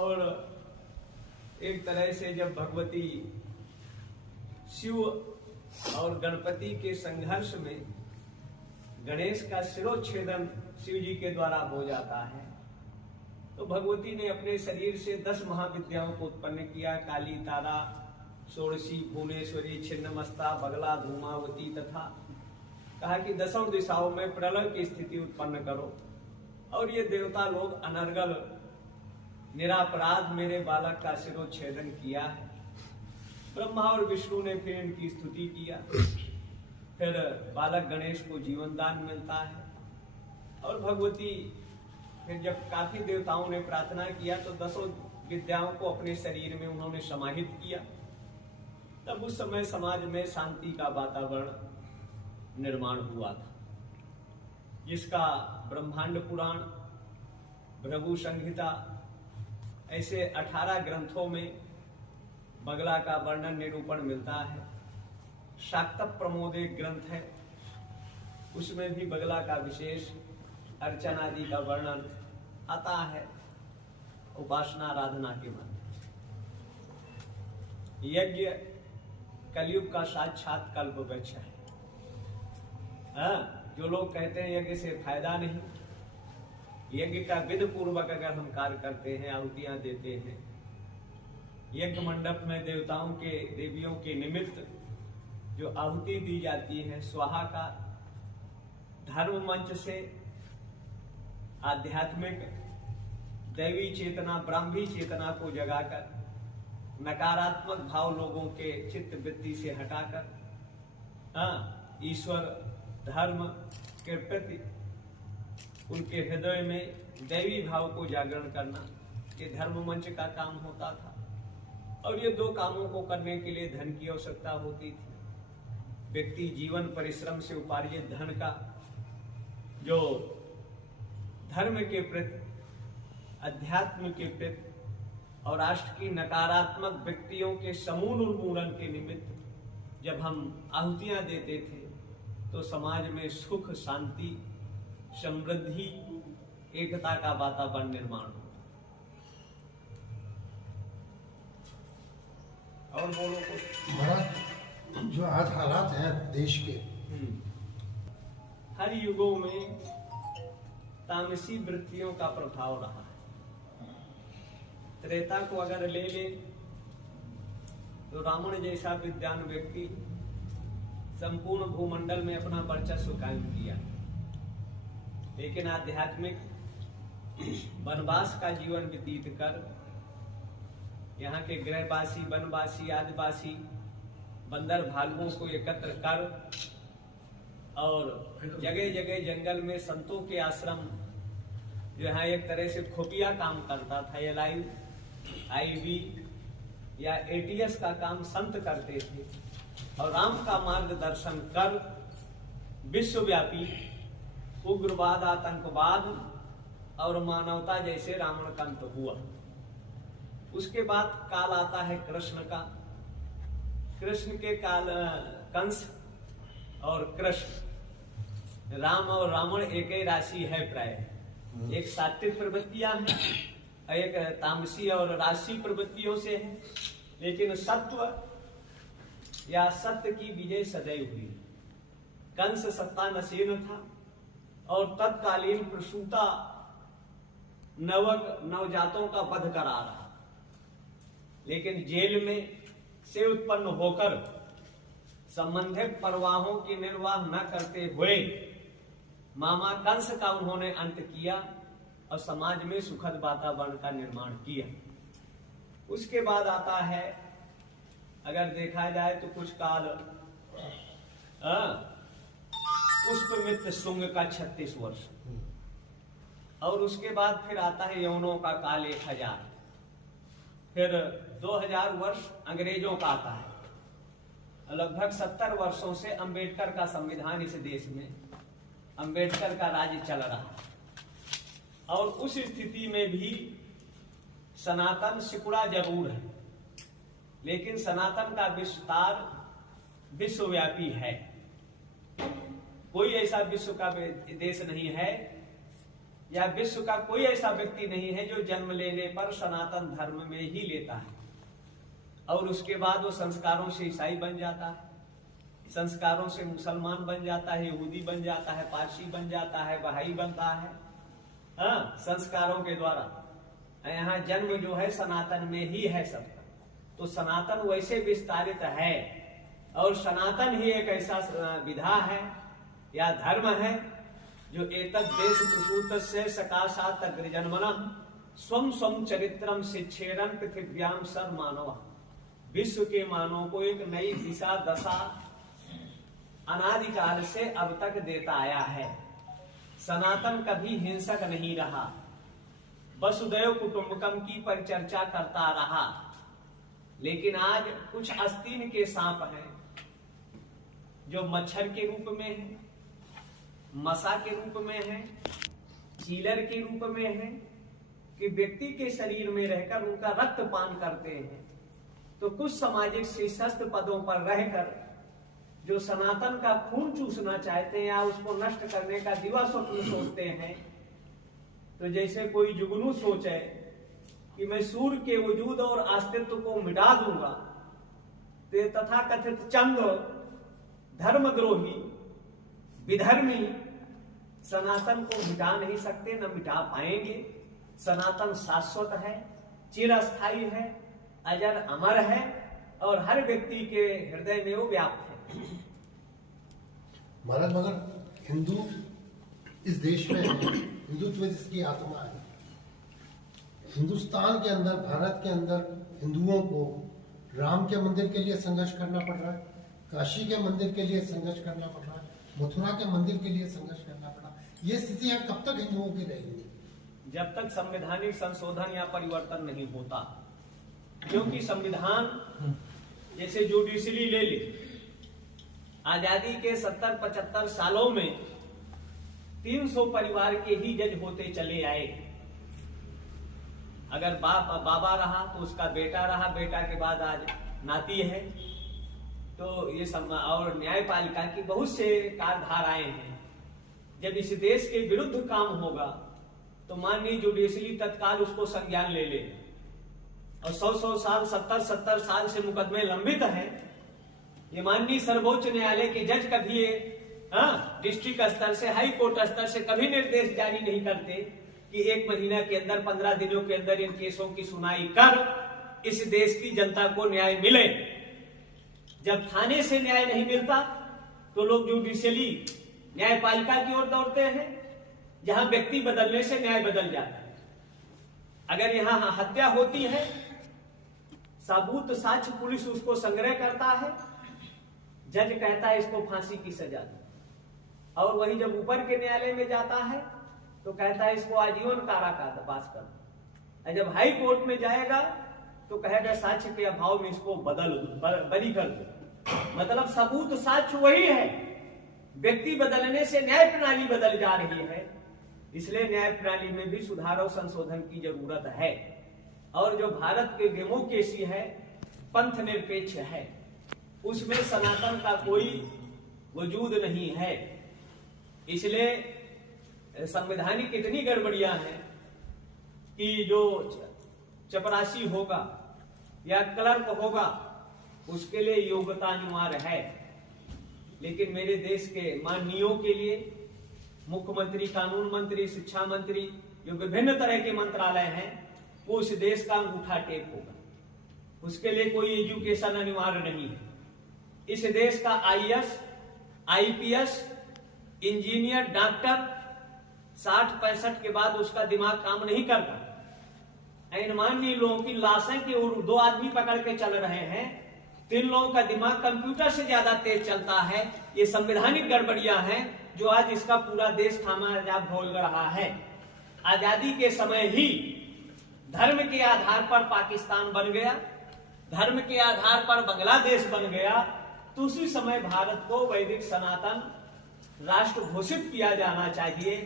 और एक तरह से जब भगवती शिव और गणपति के संघर्ष में गणेश का शिरोच्छेदन शिव जी के द्वारा हो जाता है, तो भगवती ने अपने शरीर से 10 महाविद्याओं को उत्पन्न किया। काली, तारा, षोडशी, भुवनेश्वरी, छिन्नमस्ता, बगला, धूमावती तथा कहा कि 10 दिशाओं में प्रलय की स्थिति उत्पन्न करो। और ये देवता लोग अनर्गल निरापराध मेरे बालक का शिरोच्छेदन किया है। ब्रह्मा और विष्णु ने फिर इनकी स्तुति किया। फिर बालक गणेश को जीवन दान मिलता है। और भगवती फिर जब काफी देवताओं ने प्रार्थना किया तो 10 विद्याओं को अपने शरीर में उन्होंने समाहित किया। तब उस समय समाज में शांति का वातावरण निर्माण हुआ था, जिसका ब्रह्मांड पुराण, भृगु संहिता ऐसे 18 ग्रंथों में बगला का वर्णन निरूपण मिलता है। शाक्त प्रमोद एक ग्रंथ है, उसमें भी बगला का विशेष अर्चना आदि का वर्णन आता है, उपासना आराधना के मन। यज्ञ कलयुग का साक्षात कल्पवृक्ष है। जो लोग कहते हैं यज्ञ से फायदा नहीं, यज्ञ का विधि पूर्वक अगर हम कार्य करते हैं, आहुतियां देते हैं, यज्ञ मंडप में देवताओं के, देवियों के निमित्त जो आहुति दी जाती है, स्वाहा का धर्म मंच से आध्यात्मिक दैवी चेतना, ब्राह्मी चेतना को जगाकर, नकारात्मक भाव लोगों के चित्त वृत्ति से हटाकर ईश्वर धर्म के प्रति उनके हृदय में दैवी भाव को जागरण करना, ये धर्म मंच का काम होता था। और ये 2 कामों को करने के लिए धन की आवश्यकता होती थी। व्यक्ति जीवन परिश्रम से उपार्जित धन का जो धर्म के प्रति, अध्यात्म के प्रति और राष्ट्र की नकारात्मक व्यक्तियों के समूल उन्मूलन के निमित्त जब हम आहुतियां देते थे तो समाज में सुख, शांति, समृद्धि, एकता का वातावरण निर्माण होता। और बोलो कुछ। महाराज, जो आज हालात हैं देश के, हर युगों में तामसी वृत्तियों का प्रभाव रहा है। त्रेता को अगर ले ले तो रावण जैसा विद्वान व्यक्ति संपूर्ण भूमंडल में अपना वर्चस्व कायम किया, लेकिन आध्यात्मिक वनवास का जीवन व्यतीत कर यहाँ के गृहवासी, वनवासी, आदिवासी बंदर भालुओं को एकत्र कर और जगह जगह जंगल में संतों के आश्रम जो है एक तरह से खुफिया काम करता था। LIV या ATS का काम संत करते थे और राम का मार्गदर्शन कर विश्वव्यापी उग्रवाद, आतंकवाद और मानवता जैसे रावण का अंत हुआ। उसके बाद काल आता है कृष्ण का। कृष्ण के काल कंस और कृष्ण, राम और रावण एक ही राशि है प्राय। एक सात्विक प्रवृत्तियां हैं, एक तामसी और राशि प्रवृत्तियों से है, लेकिन सत्व या सत्य की विजय सदैव हुई। कंस सत्ता नसीन था और तत्कालीन प्रसूता नवजातों का वध करा रहा, लेकिन जेल में से उत्पन्न होकर संबंधित परवाहों की निर्वाह न करते हुए मामा कंस का उन्होंने अंत किया और समाज में सुखद वातावरण का निर्माण किया। उसके बाद आता है, अगर देखा जाए तो कुछ काल पुष्पमित्र शुंग का 36 वर्ष, और उसके बाद फिर आता है यवनों का काल 1000, फिर 2000 वर्ष अंग्रेजों का आता है। लगभग 70 वर्षों से अंबेडकर का संविधान इस देश में, अंबेडकर का राज्य चल रहा है। और उस स्थिति में भी सनातन सिकुड़ा जरूर है, लेकिन सनातन का विस्तार विश्वव्यापी है। कोई ऐसा विश्व का देश नहीं है या विश्व का कोई ऐसा व्यक्ति नहीं है जो जन्म लेने पर सनातन धर्म में ही लेता है और उसके बाद वो संस्कारों से ईसाई बन जाता है, संस्कारों से मुसलमान बन जाता है, यहूदी बन जाता है, पारसी बन जाता है, बहाई बनता है। हाँ, संस्कारों के द्वारा। यहाँ जन्म जो है सनातन में ही है सबका। तो सनातन वैसे विस्तारित है और सनातन ही एक ऐसा विधा है या धर्म है जो एतद् देश प्रसूत से सकाशात अग्रजन्मनः स्वम स्वम चरित्रम शिक्षेरन पृथिव्याम सर मानव। विश्व के मानव को एक नई दिशा दशा अनादिकाल से अब तक देता आया है। सनातन कभी हिंसक नहीं रहा, वसुदैव कुटुंबकम की परिचर्चा करता रहा। लेकिन आज कुछ आस्तीन के सांप हैं जो मच्छर के रूप में है, मसा के रूप में है, चीलर के रूप में है, कि व्यक्ति के शरीर में रहकर उनका रक्त पान करते हैं। तो कुछ सामाजिक शीर्षस्थ पदों पर रहकर जो सनातन का खून चूसना चाहते हैं या उसको नष्ट करने का दिवा स्वप्न सोचते हैं, तो जैसे कोई जुगनू सोचे कि मैं सूर्य के वजूद और अस्तित्व को मिटा दूंगा, तो तथा कथित चंद धर्मद्रोही विधर्मी सनातन को मिटा नहीं सकते, न मिटा पाएंगे। सनातन शाश्वत है, चिरस्थायी है, अजर अमर है और हर व्यक्ति के हृदय में वो व्याप्त है। महाराज, मगर हिंदू इस देश में है, हिंदुत्व जिसकी आत्मा है। हिंदुस्तान के अंदर, भारत के अंदर हिंदुओं को राम के मंदिर के लिए संघर्ष करना पड़ रहा है, काशी के मंदिर के लिए संघर्ष करना पड़ रहा है, मथुरा के मंदिर के लिए संघर्ष करना पड़ा। ये स्थितियां कब तक हिंदुओं की रहेंगी? जब तक संवैधानिक संशोधन या परिवर्तन नहीं होता। क्योंकि संविधान जैसे जुडिशरी ले ले, आजादी के 70-75 सालों में 300 परिवार के ही जज होते चले आए। अगर बाबा रहा तो उसका बेटा रहा, बेटा के बाद आज नाती है। तो ये और न्यायपालिका की बहुत से कारधाराएं हैं। जब इस देश के विरुद्ध काम होगा तो माननीय जुडिशरी तत्काल उसको संज्ञान ले ले। और 100 साल 70 साल से मुकदमे लंबित हैं। ये माननीय सर्वोच्च न्यायालय के जज कभी डिस्ट्रिक्ट स्तर से, हाई कोर्ट स्तर से कभी निर्देश जारी नहीं करते कि 1 महीना के अंदर, 15 दिनों के अंदर इन केसों की सुनाई कर इस देश की जनता को न्याय मिले। जब थाने से न्याय नहीं मिलता तो लोग जुडिशरी न्यायपालिका की ओर दौड़ते हैं, जहां व्यक्ति बदलने से न्याय बदल जाता है। अगर यहां हत्या होती है, सबूत साक्ष्य पुलिस उसको संग्रह करता है, जज कहता है इसको फांसी की सजा दो। और वही जब ऊपर के न्यायालय में जाता है तो कहता है इसको आजीवन कारावास कर दो। जब हाई कोर्ट में जाएगा तो कहेगा साक्ष्य के अभाव में इसको बरी कर दो। मतलब सबूत साक्ष्य वही है, व्यक्ति बदलने से न्याय प्रणाली बदल जा रही है। इसलिए न्याय प्रणाली में भी सुधार और संशोधन की जरूरत है। और जो भारत के डेमोक्रेसी है, पंथ निरपेक्ष है, उसमें सनातन का कोई वजूद नहीं है। इसलिए संवैधानिक इतनी गड़बड़ियां हैं कि जो चपरासी होगा या क्लर्क होगा उसके लिए योग्यता अनिवार्य है। लेकिन मेरे देश के माननीयों के लिए, मुख्यमंत्री, कानून मंत्री, शिक्षा मंत्री, जो विभिन्न तरह के मंत्रालय हैं, वो इस देश का अंगूठा टेप होगा। उसके लिए कोई एजुकेशन अनिवार्य नहीं है। इस देश का IAS, IPS, इंजीनियर, डॉक्टर 60-65 के बाद उसका दिमाग काम नहीं करता। इन माननीय लोगों की लाशें की और 2 आदमी पकड़ के चल रहे हैं, 3 लोगों का दिमाग कंप्यूटर से ज्यादा तेज चलता है। ये संवैधानिक गड़बड़ियां हैं जो आज इसका पूरा देश खामियाजा भोग रहा है। आजादी के समय ही धर्म के आधार पर पाकिस्तान बन गया, धर्म के आधार पर बांग्लादेश बन गया, तो उसी समय भारत को वैदिक सनातन राष्ट्र घोषित किया जाना चाहिए।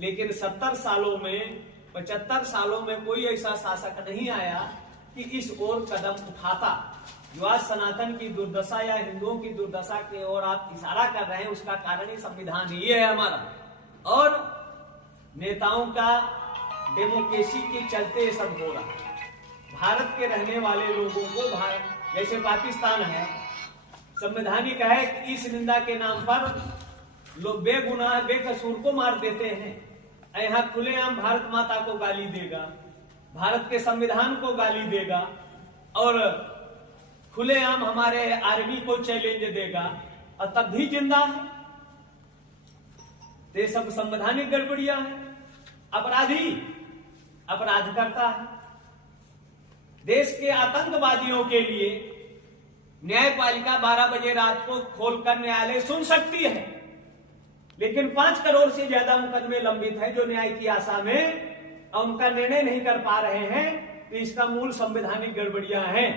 लेकिन 70 सालों में, 75 सालों में कोई ऐसा शासक नहीं आया कि इस ओर कदम उठाता। जो आज सनातन की दुर्दशा या हिंदुओं की दुर्दशा की ओर आप इशारा कर रहे हैं, उसका कारण ही संविधान ये है हमारा। और नेताओं का डेमोक्रेसी के चलते ये सब हो रहा है। भारत के रहने वाले लोगों को भारत जैसे पाकिस्तान है, संवैधानिक है कि इस निंदा के नाम पर लोग बेगुनाह बेकसूर को मार देते हैं। यहाँ खुलेआम भारत माता को गाली देगा, भारत के संविधान को गाली देगा और खुलेआम हमारे आर्मी को चैलेंज देगा और तब भी जिंदा है। ये सब संवैधानिक गड़बड़ियां है। अपराधी अपराध करता है। देश के आतंकवादियों के लिए न्यायपालिका 12 बजे रात को खोलकर न्यायालय सुन सकती है, लेकिन 5 करोड़ से ज्यादा मुकदमे लंबित है जो न्याय की आशा में उनका निर्णय नहीं कर पा रहे हैं। तो इसका मूल संवैधानिक गड़बड़ियां हैं।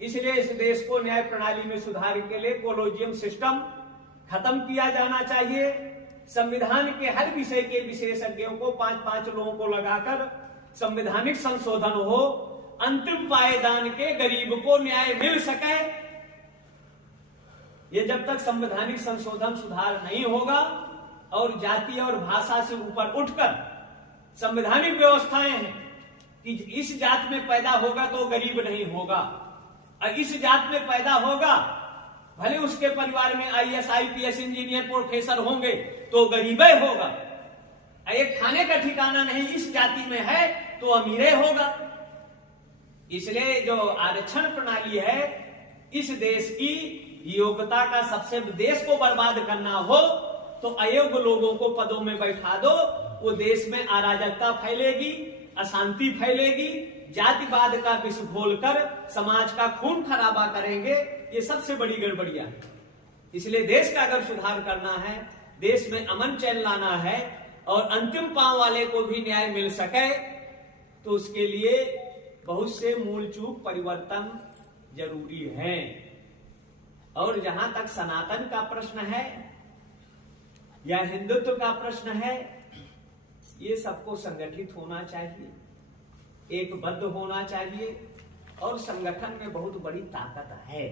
इसलिए इस देश को न्याय प्रणाली में सुधार के लिए कोलोजियम सिस्टम खत्म किया जाना चाहिए। संविधान के हर विषय के विशेषज्ञों को 5-5 लोगों को लगाकर संवैधानिक संशोधन हो, अंतिम पायदान के गरीब को न्याय मिल सके। ये जब तक संवैधानिक संशोधन सुधार नहीं होगा और जाति और भाषा से ऊपर उठकर संवैधानिक व्यवस्थाएं हैं कि इस जात में पैदा होगा तो गरीब नहीं होगा, और इस जात में पैदा होगा भले उसके परिवार में IAS IPS इंजीनियर प्रोफेसर होंगे तो गरीबे होगा। एक खाने का ठिकाना नहीं इस जाति में है तो अमीरे होगा। इसलिए जो आरक्षण प्रणाली है इस देश की योग्यता का सबसे, देश को बर्बाद करना हो तो अयोग्य लोगों को पदों में बैठा दो, वो देश में अराजकता फैलेगी, अशांति फैलेगी, जातिवाद का विष घोलकर समाज का खून खराबा करेंगे। ये सबसे बड़ी गड़बड़ियां है। इसलिए देश का अगर सुधार करना है, देश में अमन चैन लाना है और अंतिम पांव वाले को भी न्याय मिल सके तो उसके लिए बहुत से मूल चूक परिवर्तन जरूरी है। और जहां तक सनातन का प्रश्न है या हिंदुत्व का प्रश्न है, ये सबको संगठित होना चाहिए, एकबद्ध होना चाहिए और संगठन में बहुत बड़ी ताकत है।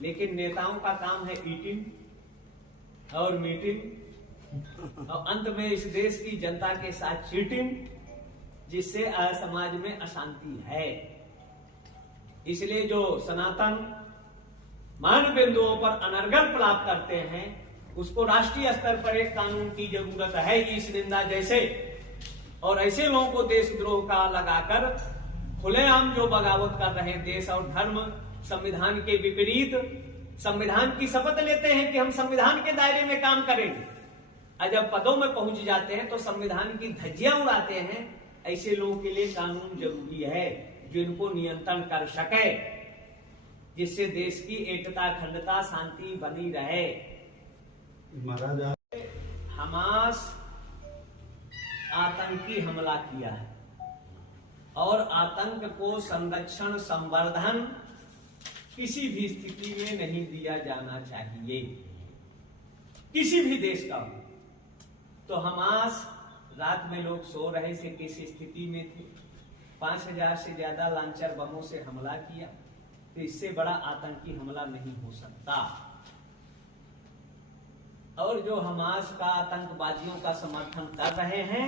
लेकिन नेताओं का काम है ईटिंग और मीटिंग और अंत में इस देश की जनता के साथ चीटिंग, जिससे समाज में अशांति है। इसलिए जो सनातन मान बिंदुओं पर अनर्गल प्रलाप करते हैं उसको राष्ट्रीय स्तर पर एक कानून की जरूरत है। इस निंदा जैसे और ऐसे लोगों को देशद्रोह का लगाकर खुलेआम जो बगावत कर रहे हैं, देश और धर्म संविधान के विपरीत संविधान की शपथ लेते हैं कि हम संविधान के दायरे में काम करेंगे, और जब पदों में पहुंच जाते हैं तो संविधान की धज्जियां उड़ाते हैं। ऐसे लोगों के लिए कानून जरूरी है जो इनको नियंत्रण कर सके, जिससे देश की एकता अखंडता शांति बनी रहे। महाराज हमास आतंकी हमला किया है और आतंक को संरक्षण संवर्धन किसी भी स्थिति में नहीं दिया जाना चाहिए, किसी भी देश का हो। तो हमास रात में लोग सो रहे थे, किस स्थिति में थे, 5000 से ज्यादा लांचर बमों से हमला किया, तो इससे बड़ा आतंकी हमला नहीं हो सकता। और जो हमास का आतंकवादियों का समर्थन कर रहे हैं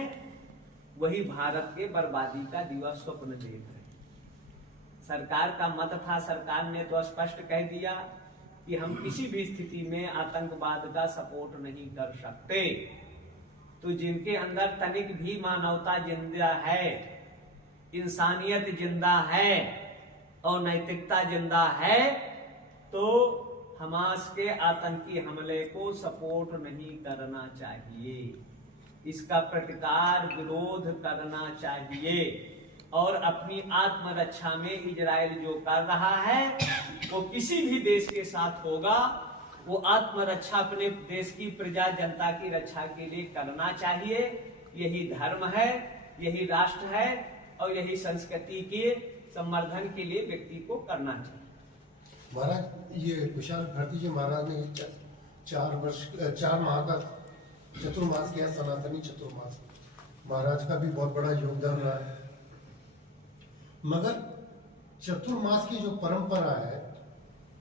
वही भारत के बर्बादी का दिवा स्वप्न देख रहे हैं। सरकार का मत था, सरकार ने तो स्पष्ट कह दिया कि हम किसी भी स्थिति में आतंकवाद का सपोर्ट नहीं कर सकते। तो जिनके अंदर तनिक भी मानवता जिंदा है, इंसानियत जिंदा है और नैतिकता जिंदा है, तो हमास के आतंकी हमले को सपोर्ट नहीं करना चाहिए, इसका प्रतिकार विरोध करना चाहिए। और अपनी आत्मरक्षा में इजराइल जो कर रहा है वो किसी भी देश के साथ होगा, वो आत्मरक्षा अपने देश की प्रजा जनता की रक्षा के लिए करना चाहिए। यही धर्म है, यही राष्ट्र है और यही संस्कृति के संवर्धन के लिए व्यक्ति को करना चाहिए। महाराज ये कुशाल भारती जी महाराज ने 4 माह का चतुर्मास किया, सनातनी चतुर्मास, महाराज का भी बहुत बड़ा योगदान रहा है। मगर चतुर्मास की जो परंपरा है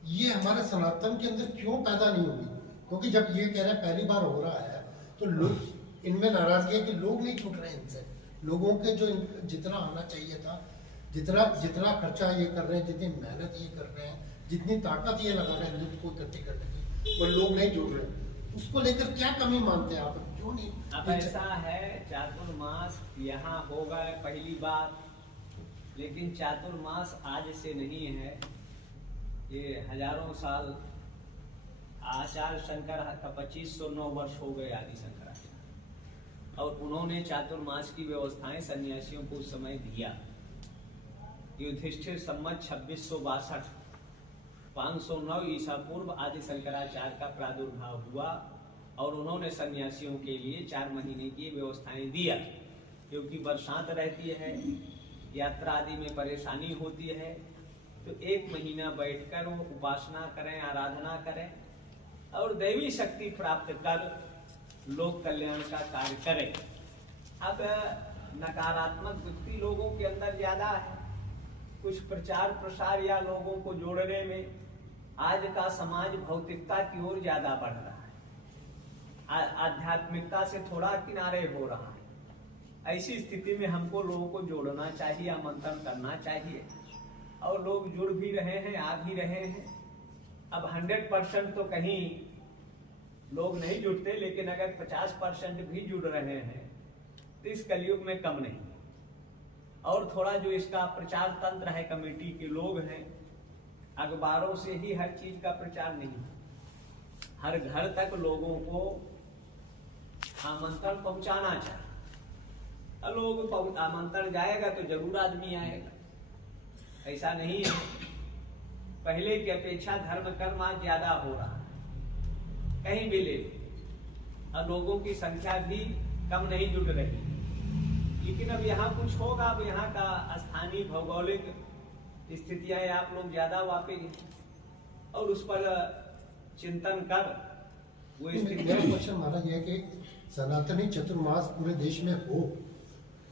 ये हमारे सनातन के अंदर क्यों पैदा नहीं होगी? क्योंकि जब ये कह रहे हैं पहली बार हो रहा है तो लोग इनमें नाराजगी है कि लोग नहीं छूट रहे हैं इनसे। लोगों के जो जितना आना चाहिए था, जितना खर्चा ये कर रहे हैं, जितनी मेहनत ये कर रहे हैं, जितनी ताकत ये लगा रहे हैं दूध को इकट्ठी करने की, वो लोग नहीं जुड़ रहे। उसको लेकर क्या कमी मानते हैं आप? क्यों नहीं? अब ऐसा है, चातुर्मास यहाँ होगा पहली बात, लेकिन चातुर्मास आज से नहीं है, ये हजारों साल। आचार्य शंकर का 2509 वर्ष हो गए आदि शंकराचार्य, और उन्होंने चातुर्मास की व्यवस्थाएं सन्यासियों को उस समय दिया। युधिष्ठिर संवत 2662 509 ईसा पूर्व आदि शंकराचार्य का प्रादुर्भाव हुआ, और उन्होंने सन्यासियों के लिए 4 महीने की व्यवस्थाएं दिया, क्योंकि बरसात रहती है, यात्रा आदि में परेशानी होती है, तो 1 महीना बैठकर वो उपासना करें, आराधना करें और दैवी शक्ति प्राप्त कर लोक कल्याण का कार्य करें। अब नकारात्मक वृत्ति लोगों के अंदर ज्यादा है, कुछ प्रचार प्रसार या लोगों को जोड़ने में आज का समाज भौतिकता की ओर ज्यादा बढ़ रहा है, आध्यात्मिकता से थोड़ा किनारे हो रहा है। ऐसी स्थिति में हमको लोगों को जोड़ना चाहिए, आमंत्रण करना चाहिए, और लोग जुड़ भी रहे हैं, आ भी रहे हैं। अब 100% तो कहीं लोग नहीं जुड़ते, लेकिन अगर 50% भी जुड़ रहे हैं तो इस कलयुग में कम नहीं। और थोड़ा जो इसका प्रचार तंत्र है, कमेटी के लोग हैं, अखबारों से ही हर चीज का प्रचार नहीं, हर घर तक लोगों को आमंत्रण पहुंचाना चाहिए। लोग आमंत्रण जाएगा तो जरूर आदमी आएगा, ऐसा नहीं है। पहले की अपेक्षा धर्म कर्म आज ज्यादा हो रहा है, कहीं भी ले, अब लोगों की संख्या भी कम नहीं जुट रही। लेकिन अब यहाँ कुछ होगा, अब यहाँ का स्थानीय भौगोलिक स्थितियां आप लोग ज्यादा वापिस और उस पर चिंतन कर वो स्थिति। मेरा क्वेश्चन हमारा यह है कि सनातनी चतुर्मास पूरे देश में हो,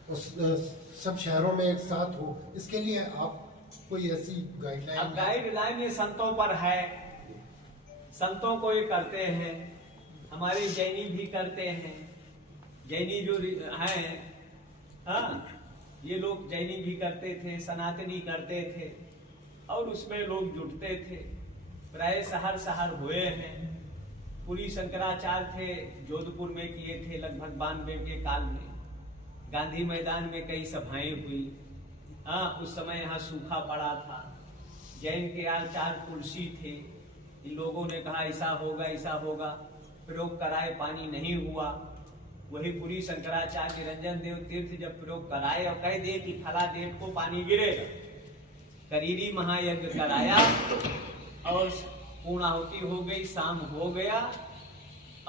सब शहरों में एक साथ हो, इसके लिए आप कोई ऐसी गाइडलाइन? अब गाइडलाइन ये संतों पर है, संतों को ये करते हैं, हमारे जैनी भी करते हैं, जैनी जो हैं, हाँ, ये लोग जैनी भी करते थे, सनातनी करते थे, और उसमें लोग जुटते थे। प्राय शहर शहर हुए हैं। पुरी शंकराचार्य थे, जोधपुर में किए थे लगभग 92 के काल में। गांधी मैदान में कई सभाएं हुई, हाँ, उस समय यहाँ सूखा पड़ा था। जैन के आचार्य तुलसी थे, इन लोगों ने कहा ऐसा होगा ऐसा होगा, प्रयोग कराए, पानी नहीं हुआ। वही पुरी शंकराचार्य निरंजन देव तीर्थ जब प्रयोग कराए और कह दे कि फला डेट को पानी गिरेगा, करीरी महायज्ञ कराया और पूर्णाहुति हो गई, शाम हो गया,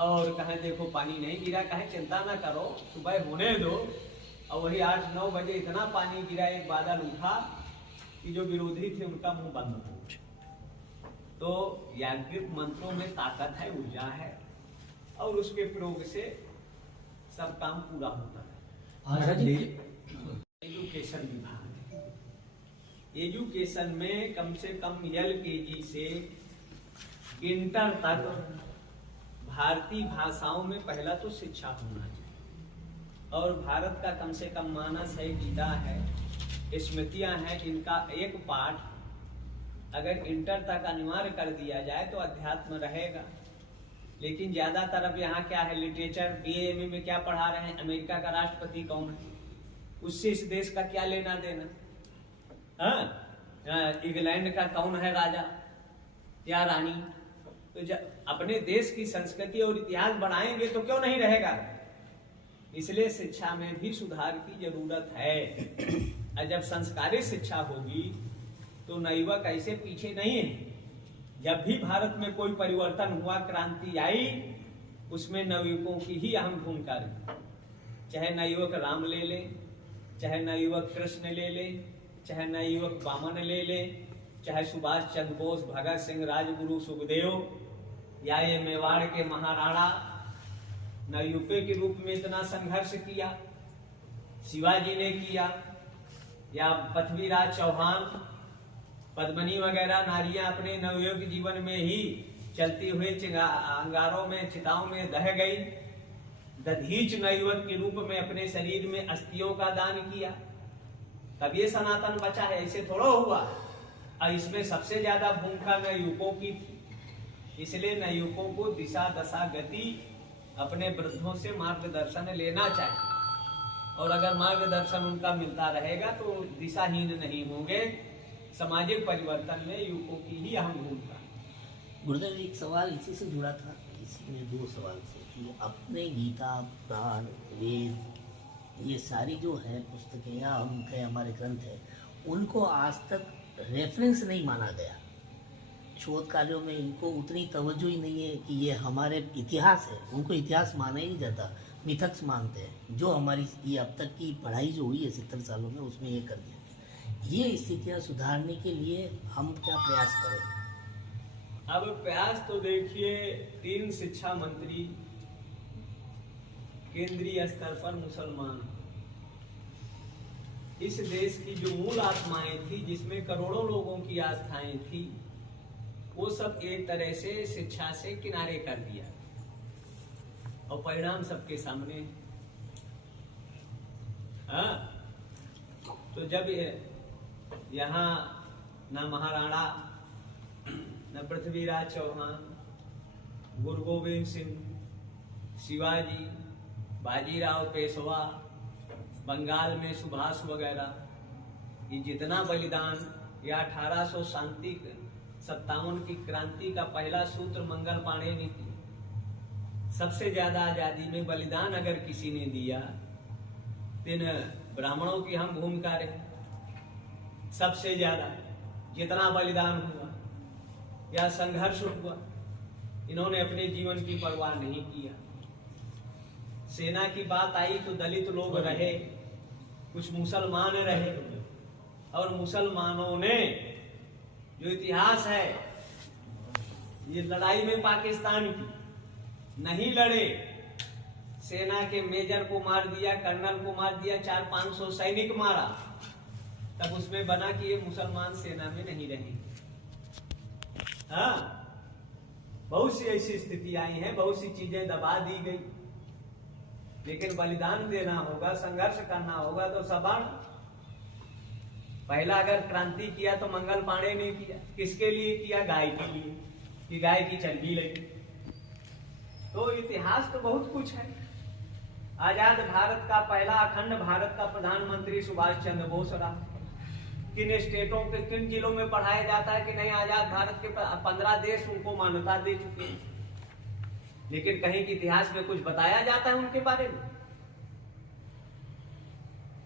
और कहे देखो पानी नहीं गिरा, कहे चिंता ना करो, सुबह होने दो। और वही 8-9 बजे इतना पानी गिरा, एक बादल उठा कि जो विरोधी थे उनका मुंह बंद हो। तो याज्ञिक मंत्रों में ताकत है, ऊर्जा है, और उसके प्रयोग से सब काम पूरा होता है। एजुकेशन विभाग, एजुकेशन में कम से कम LKG से इंटर तक भारतीय भाषाओं में पहला तो शिक्षा होना चाहिए। और भारत का कम से कम मानस है, गीता है, स्मृतियां हैं, इनका एक पाठ अगर इंटर तक अनिवार्य कर दिया जाए तो अध्यात्म रहेगा। लेकिन ज्यादातर अब यहाँ क्या है, लिटरेचर BA में क्या पढ़ा रहे हैं, अमेरिका का राष्ट्रपति कौन है, उससे इस देश का क्या लेना देना, हाँ, इंग्लैंड का कौन है राजा या रानी। तो जब अपने देश की संस्कृति और इतिहास बढ़ाएंगे तो क्यों नहीं रहेगा। इसलिए शिक्षा में भी सुधार की जरूरत है। और जब संस्कारित शिक्षा होगी तो नवयुवक ऐसे पीछे नहीं है। जब भी भारत में कोई परिवर्तन हुआ, क्रांति आई, उसमें नवयुवकों की ही अहम भूमिका रही। चाहे नवयुवक राम ले ले, चाहे नवयुवक कृष्ण ले ले, चाहे नवयुवक वामन ले ले, चाहे सुभाष चंद्र बोस, भगत सिंह, राजगुरु, सुखदेव, या ये मेवाड़ के महाराणा नवयुवक के रूप में इतना संघर्ष किया, शिवाजी ने किया, या पृथ्वीराज चौहान, पद्मिनी वगैरह नारियां अपने नवयुवक जीवन में ही चलती हुए अंगारों में, चिताओं में दह गई। दधीच नवयुवक के रूप में अपने शरीर में अस्थियों का दान किया, तब ये सनातन बचा है, ऐसे थोड़ा हुआ। और इसमें सबसे ज्यादा भूमिका नवयुवकों की थी, इसलिए नवयुवकों को दिशा दशा गति अपने वृद्धों से मार्गदर्शन लेना चाहिए, और अगर मार्गदर्शन उनका मिलता रहेगा तो दिशाहीन नहीं होंगे। सामाजिक परिवर्तन में युवकों की ही अहम भूमिका। गुरुदेव जी, एक सवाल इसी से जुड़ा था, इसी में दो सवाल से कि अपने गीता, पुराण, वेद, ये सारी जो है पुस्तकें या उनके हमारे ग्रंथ है, उनको आज तक रेफरेंस नहीं माना गया। शोध कार्यों में इनको उतनी तवज्जो ही नहीं है कि ये हमारे इतिहास है, उनको इतिहास माना ही नहीं जाता, मिथक्स मानते हैं। जो हमारी ये अब तक की पढ़ाई जो हुई है 70 सालों में, उसमें ये कर दिया। ये स्थितियाँ सुधारने के लिए हम क्या प्रयास करें? अब प्रयास तो देखिए, 3 शिक्षा मंत्री केंद्रीय स्तर पर मुसलमान, इस देश की जो मूल आत्माएं थी, जिसमें करोड़ों लोगों की आस्थाएं थी, वो सब एक तरह से शिक्षा से किनारे कर दिया, और परिणाम सबके सामने। हाँ, तो जब यहाँ न महाराणा, न पृथ्वीराज चौहान, गुरु गोविंद सिंह, शिवाजी, बाजीराव पेशवा, बंगाल में सुभाष वगैरह, ये जितना बलिदान, या 1857 की क्रांति का पहला सूत्र मंगल पांडे ने किया। सबसे ज्यादा आजादी में बलिदान अगर किसी ने दिया, तो ब्राह्मणों की हम भूमिका रही। सबसे ज्यादा जितना बलिदान हुआ या संघर्ष हुआ, इन्होंने अपने जीवन की परवाह नहीं किया। सेना की बात आई तो दलित लोग रहे, कुछ मुसलमान रहे, और मुसलमानों ने जो इतिहास है, ये लड़ाई में पाकिस्तान की नहीं लड़े, सेना के मेजर को मार दिया, कर्नल को मार दिया, 400-500 सैनिक मारा, तब उसमें बना कि ये मुसलमान सेना में नहीं रहेंगे। हाँ, बहुत सी ऐसी स्थिति आई है, बहुत सी चीजें दबा दी गई, लेकिन बलिदान देना होगा, संघर्ष करना होगा तो सबाण। पहला अगर क्रांति किया तो मंगल पांडे ने किया, किसके लिए किया? गाय के लिए, कि गाय की चर्बी लगी। तो इतिहास तो बहुत कुछ है। आजाद भारत का पहला अखंड भारत का प्रधानमंत्री सुभाष चंद्र बोस रहा। किन स्टेटों के किन जिलों में पढ़ाया जाता है कि नहीं, आजाद भारत के 15 देश उनको मान्यता दे चुके हैं, लेकिन कहीं के इतिहास में कुछ बताया जाता है उनके बारे में?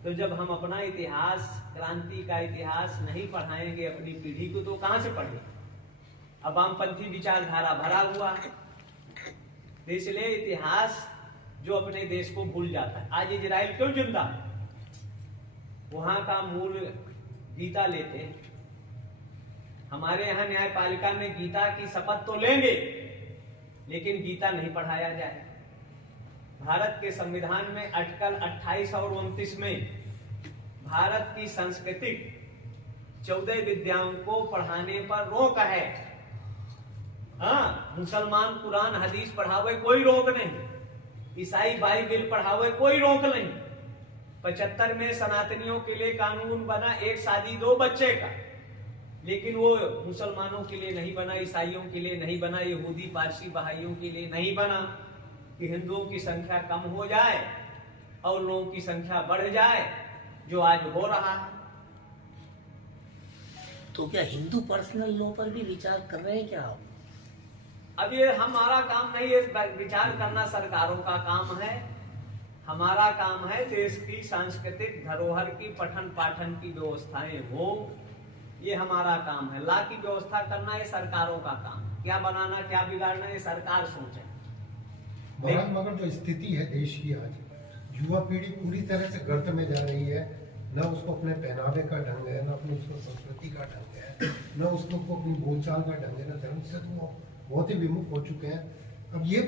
तो जब हम अपना इतिहास, क्रांति का इतिहास नहीं पढ़ाएंगे अपनी पीढ़ी को, तो कहां से पढ़े? अब वामपंथी विचारधारा भरा हुआ है, तो इसलिए इतिहास जो अपने देश को भूल जाता है। आज इजराइल क्यों जिंदा है? वहां का मूल गीता लेते हैं। हमारे यहाँ न्यायपालिका में गीता की शपथ तो लेंगे, लेकिन गीता नहीं पढ़ाया जाए। भारत के संविधान में आर्टिकल 28 और 29 में भारत की सांस्कृतिक 14 विद्याओं को पढ़ाने पर रोक है। हाँ, मुसलमान कुरान हदीस पढ़ावे कोई रोक नहीं, ईसाई बाइबिल पढ़ावे कोई रोक नहीं। 75 में सनातनियों के लिए कानून बना, 1 शादी 2 बच्चे का, लेकिन वो मुसलमानों के लिए नहीं बना, ईसाइयों के लिए नहीं बना, यहूदी पारसी बहाइयों के लिए नहीं बना, कि हिंदुओं की संख्या कम हो जाए और लोगों की संख्या बढ़ जाए, जो आज हो रहा है। तो क्या हिंदू पर्सनल लॉ पर भी विचार कर रहे हैं क्या आप? अब ये हमारा काम नहीं है, विचार करना सरकारों का काम है। हमारा काम है देश की सांस्कृतिक धरोहर की पठन पाठन की व्यवस्थाएं हो, ये हमारा काम है। ला की व्यवस्था करना ये सरकारों का काम, क्या बनाना क्या बिगाड़ना ये सरकार सोचे। मगर जो स्थिति है देश की आज, युवा पीढ़ी पूरी तरह से गर्त में जा रही है। न उसको अपने पहनावे का ढंग है, न अपनी उसको संस्कृति का ढंग है, न उसको अपनी बोलचाल का ढंग है, न धर्म से तो वो बहुत ही विमुख हो चुके हैं। अब ये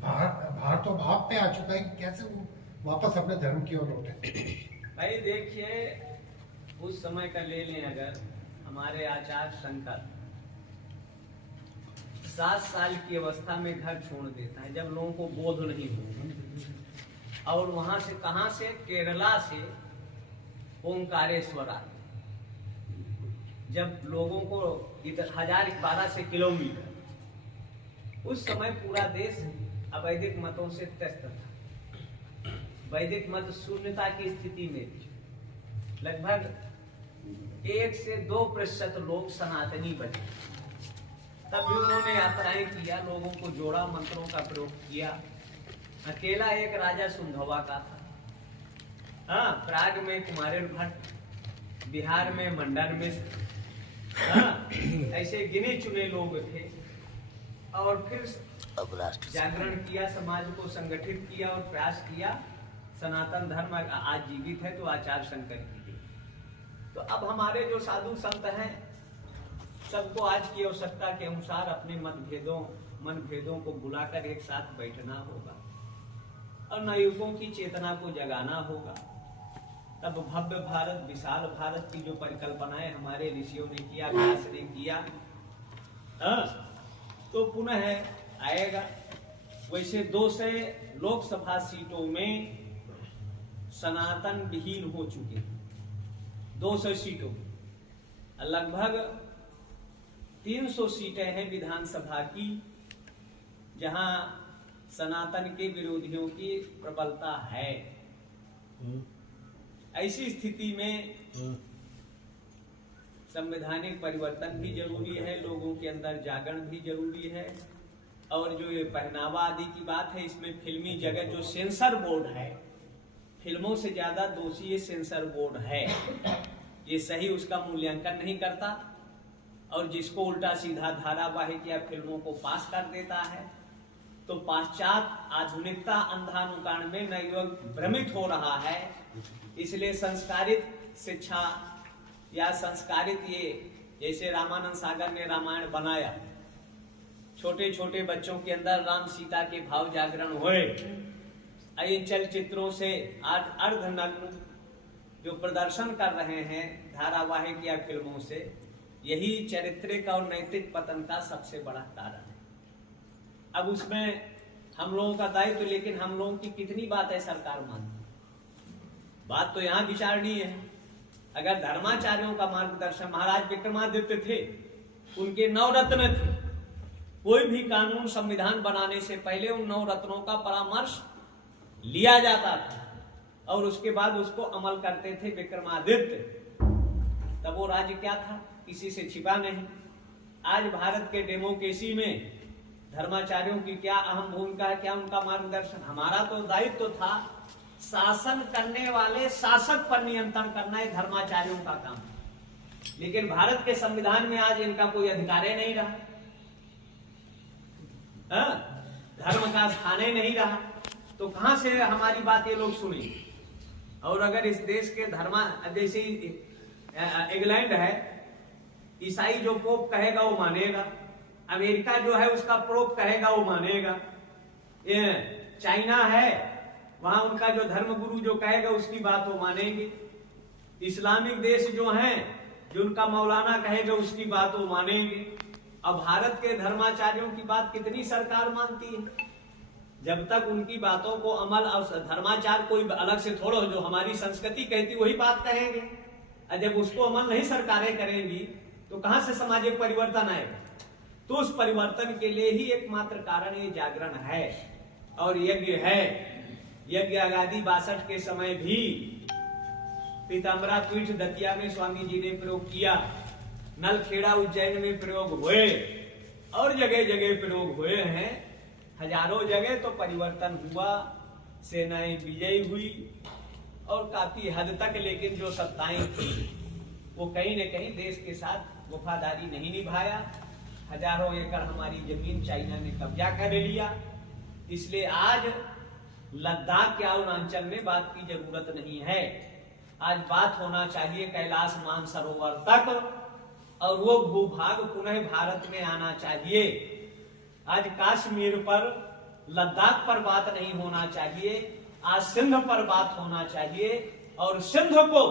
भार तो आप पे आ चुका है कि कैसे वो वापस अपने धर्म की ओर लौटे। भाई देखिए, उस समय का ले लें, अगर हमारे आचार्य शंकर 7 साल की अवस्था में घर छोड़ देता है, जब लोगों को बोध नहीं हो, और वहां से कहां से, केरला से ओंकारेश्वर आते। जब लोगों को इधर 1012 से किलोमीटर, उस समय पूरा देश अवैदिक मतों से त्रस्त था। वैदिक मत शून्यता की स्थिति में थी। लगभग 1 से 2% लोग सनातनी बचे। तब भी उन्होंने यात्राएं किया, लोगों को जोड़ा, मंत्रों का प्रयोग किया। अकेला एक राजा सुंधवा का था। हाँ, प्राग में कुमारेर भट्ट, बिहार में मंडन मिश्र, हाँ, ऐसे गिने चुने लोग थे। और फिर अब राष्ट्र जागरण किया, समाज को संगठित किया और प्रयास किया। सनातन धर्म आज जीवित है तो आचार संकर की। तो अब हमारे जो साधु संत हैं, सबको आज की आवश्यकता के अनुसार अपने मनभेदों को बुलाकर एक साथ बैठना होगा और नवयुगों की चेतना को जगाना होगा। तब भव्य भारत, विशाल भारत की जो परिकल्पनाएं हमारे ऋषियों ने किया, व्यास ने किया, तो पुनः आएगा। वैसे 200 लोकसभा सीटों में सनातन विहीन हो चुके, 200 सीटों, लगभग 300 सीटें हैं विधानसभा की, जहां सनातन के विरोधियों की प्रबलता है। ऐसी स्थिति में संवैधानिक परिवर्तन भी जरूरी है, लोगों के अंदर जागरण भी जरूरी है। और जो ये पहनावा आदि की बात है, इसमें फिल्मी जगत, जो सेंसर बोर्ड है, फिल्मों से ज्यादा दोषी ये सेंसर बोर्ड है। ये सही उसका मूल्यांकन नहीं करता और जिसको उल्टा सीधा धारावाहिक या फिल्मों को पास कर देता है। तो पाश्चात्य आधुनिकता अंधानुकरण में नवयुवक भ्रमित हो रहा है। इसलिए संस्कारित शिक्षा या संस्कारित, ये जैसे रामानंद सागर ने रामायण बनाया, छोटे छोटे बच्चों के अंदर राम सीता के भाव जागरण हुए। इन चलचित्रों से आज अर्धनग्न जो प्रदर्शन कर रहे हैं धारावाहिक या फिल्मों से, यही चारित्रिक और नैतिक पतन का सबसे बड़ा कारण है। अब उसमें हम लोगों का दायित्व, लेकिन हम लोगों की कितनी बात है सरकार मानती? बात तो यहाँ विचारनीय है। अगर धर्माचार्यों का मार्गदर्शन, महाराज विक्रमादित्य थे, उनके 9 रत्न थे। कोई भी कानून संविधान बनाने से पहले उन 9 रत्नों का परामर्श लिया जाता था और उसके बाद उसको अमल करते थे विक्रमादित्य। तब वो राज्य क्या था? किसी से छिपा नहीं। आज भारत के डेमोक्रेसी में धर्माचार्यों की क्या अहम भूमिका है, क्या उनका मार्गदर्शन? हमारा तो दायित्व था शासन करने वाले शासक पर नियंत्रण करना, है धर्माचार्यों का काम। लेकिन भारत के संविधान में आज इनका कोई अधिकार ही नहीं रहा, धर्म का स्थान ही नहीं रहा। तो कहां से हमारी बात ये लोग सुने? और अगर इस देश के जैसे इंग्लैंड है, ईसाई जो पोप कहेगा वो मानेगा। अमेरिका जो है उसका पोप कहेगा वो मानेगा। ये चाइना है, वहां उनका जो धर्म गुरु जो कहेगा उसकी बात वो मानेंगे। इस्लामिक देश जो हैं, जो उनका मौलाना कहेगा उसकी बात वो मानेंगे। अब भारत के धर्माचार्यों की बात कितनी सरकार मानती है? जब तक उनकी बातों को अमल, और धर्माचार कोई अलग से थोड़ा, जो हमारी संस्कृति कहती वही बात कहेंगे। और जब उसको अमल नहीं सरकारें करेंगी तो कहां से सामाजिक परिवर्तन आएगा? तो उस परिवर्तन के लिए ही एकमात्र कारण ये जागरण है और यज्ञ है। यज्ञ आगादी 62 के समय भी पीताम्बरा पीठ दतिया में स्वामी जी ने प्रयोग किया, नलखेड़ा उज्जैन में प्रयोग हुए और जगह जगह प्रयोग हुए हैं। हजारों जगह तो परिवर्तन हुआ, सेनाएं विजयी हुई और काफी हद तक, लेकिन जो सत्ताएं थी वो कहीं न कहीं देश के साथ वफादारी नहीं निभाया। हजारों एकड़ हमारी जमीन चाइना ने कब्जा कर लिया। इसलिए आज लद्दाख के अरुणाचल में बात की जरूरत नहीं है। आज बात होना चाहिए कैलाश मानसरोवर तक, और वो भूभाग पुनः भारत में आना चाहिए। आज कश्मीर पर, लद्दाख पर बात नहीं होना चाहिए, आज सिंध पर बात होना चाहिए। और सिंध को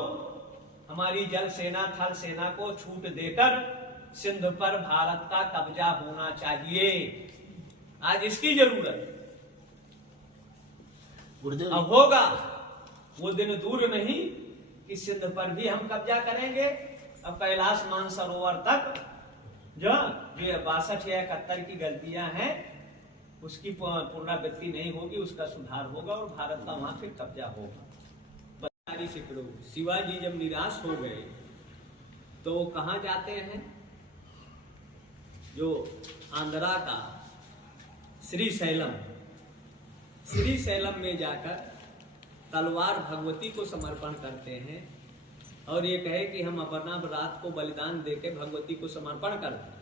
हमारी जल सेना, थल सेना को छूट देकर सिंध पर भारत का कब्जा होना चाहिए। आज इसकी जरूरत है। गुरुदेव अब होगा वो दिन दूर नहीं कि सिंध पर भी हम कब्जा करेंगे। अब कैलाश मानसरोवर तक जो 62 या 71 की गलतियां हैं उसकी पुनरावृत्ति नहीं होगी, उसका सुधार होगा और भारत का वहां फिर कब्जा होगा। शिवाजी जब निराश हो गए तो वो कहाँ जाते हैं? जो आंध्रा का श्रीशैलम में जाकर तलवार भगवती को समर्पण करते हैं और ये कहे कि हम अपना रात को बलिदान देके भगवती को समर्पण करते हैं।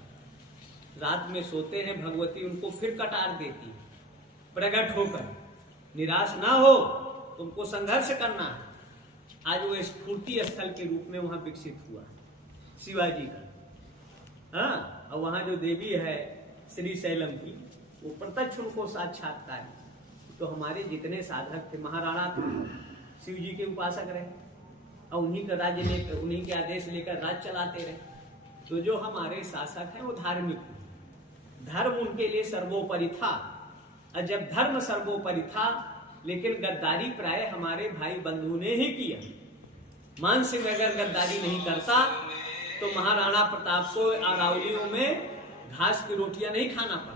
रात में सोते हैं, भगवती उनको फिर कटार देती, प्रकट होकर निराश ना हो, तुमको संघर्ष करना है। आज वो स्फूर्ति स्थल के रूप में वहां विकसित हुआ शिवाजी का। हाँ, और वहां जो देवी है श्रीशैलम की, वो प्रत्यक्ष उनको साक्षात्कार। तो हमारे जितने साधक थे, महाराणा शिव जी के उपासक रहे और उन्हीं का राज्य लेकर, उन्हीं के आदेश लेकर राज्य चलाते रहे। तो जो हमारे शासक हैं वो धार्मिक, धर्म उनके लिए सर्वोपरि था। और जब धर्म सर्वोपरि था, लेकिन गद्दारी प्राय हमारे भाई बंधु ने ही किया। मान सिंह अगर गद्दारी नहीं करता तो महाराणा प्रताप को अरावलियों में घास की रोटियां नहीं खाना पड़ता।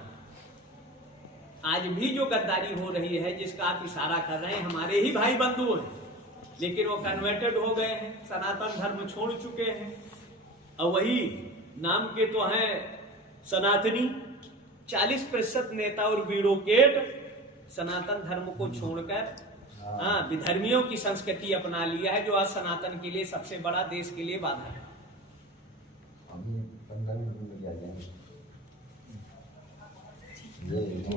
आज भी जो गद्दारी हो रही है, जिसका आप इशारा कर रहे हैं, हमारे ही भाई बंधु हैं, लेकिन वो कन्वर्टेड हो गए हैं, सनातन धर्म छोड़ चुके हैं और वही नाम के तो हैं सनातनी। 40% नेता और ब्यूरोक्रेट सनातन धर्म को छोड़कर विधर्मियों की संस्कृति अपना लिया है, जो आज सनातन के लिए सबसे बड़ा, देश के लिए बाधा है।